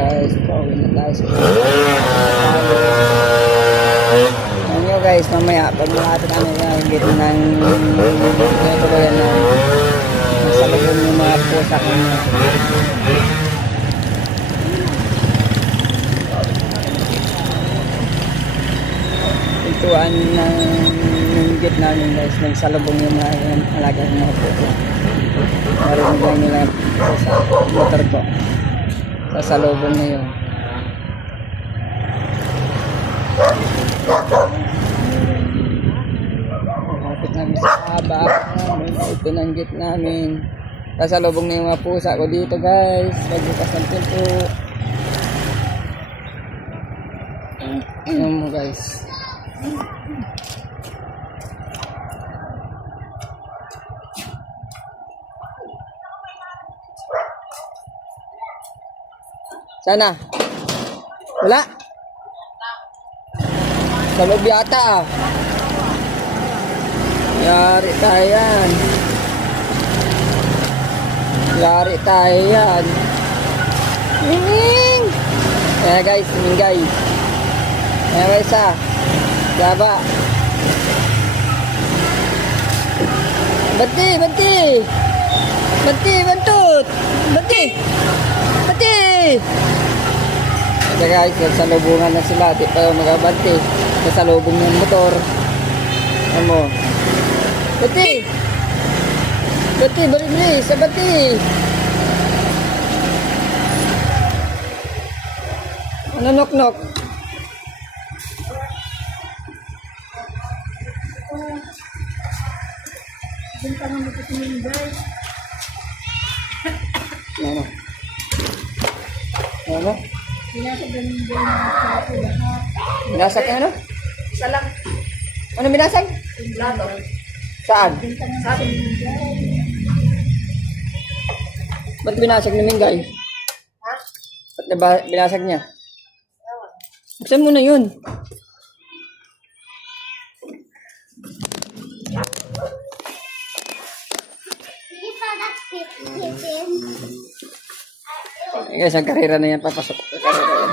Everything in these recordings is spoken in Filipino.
guys, pauwi na tayo sa ano nyo guys, mamaya pag malapit kami ng gitna ng tuloyan na nasalubong yung mga pusa ko na pintuan ng gitna namin guys, nagsalubong yung mga alaga ng mga pusa. Marinig lang nila sa motor ko. Sasalubong na yun. Malapit namin sa haba. Ito ng gitna namin. Sasalubong na yung mga pusa ko dito guys. Pagbukas ng pinto. Ayan mo guys. Sana? Wala? Sa loob yata ah. Yari tayo yan. Yari tayo yan. Minging! Ayan guys, minggay. Ayan guys ah. Gaba. Bati, bati! Bati, bantut! Bati! Bati! Ito guys, nagsalubungan na sila. Di pa magabante. Nasalubong ng motor. Ano mo? Bati! Bati, bari-bari! Sa bati! Ano nok-nok? Ano? Ano? Binasag ka ano? Isa lang. Ano binasag? Plato. Saan? Sa atin. Ba't binasag ni Mingay? Ha? Ba't binasag niya? Buksan mo na yun. Guys, ang karera na yan. Papasok sa karera yan.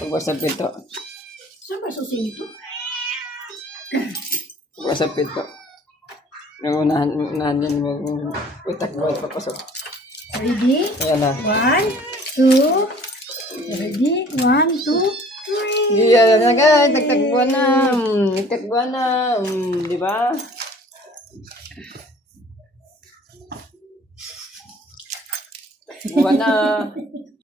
Pagbukas ng pinto. Saan ba susi nito? Pagbukas ng pinto. Unahan yan. Utak mo. Papasok. Ready? Ayan na. 1, 2. Ready? 1, 2, 3. Ayan na guys. Nagtagbuan na. Nagtagbuan na. Di ba? Buwan na.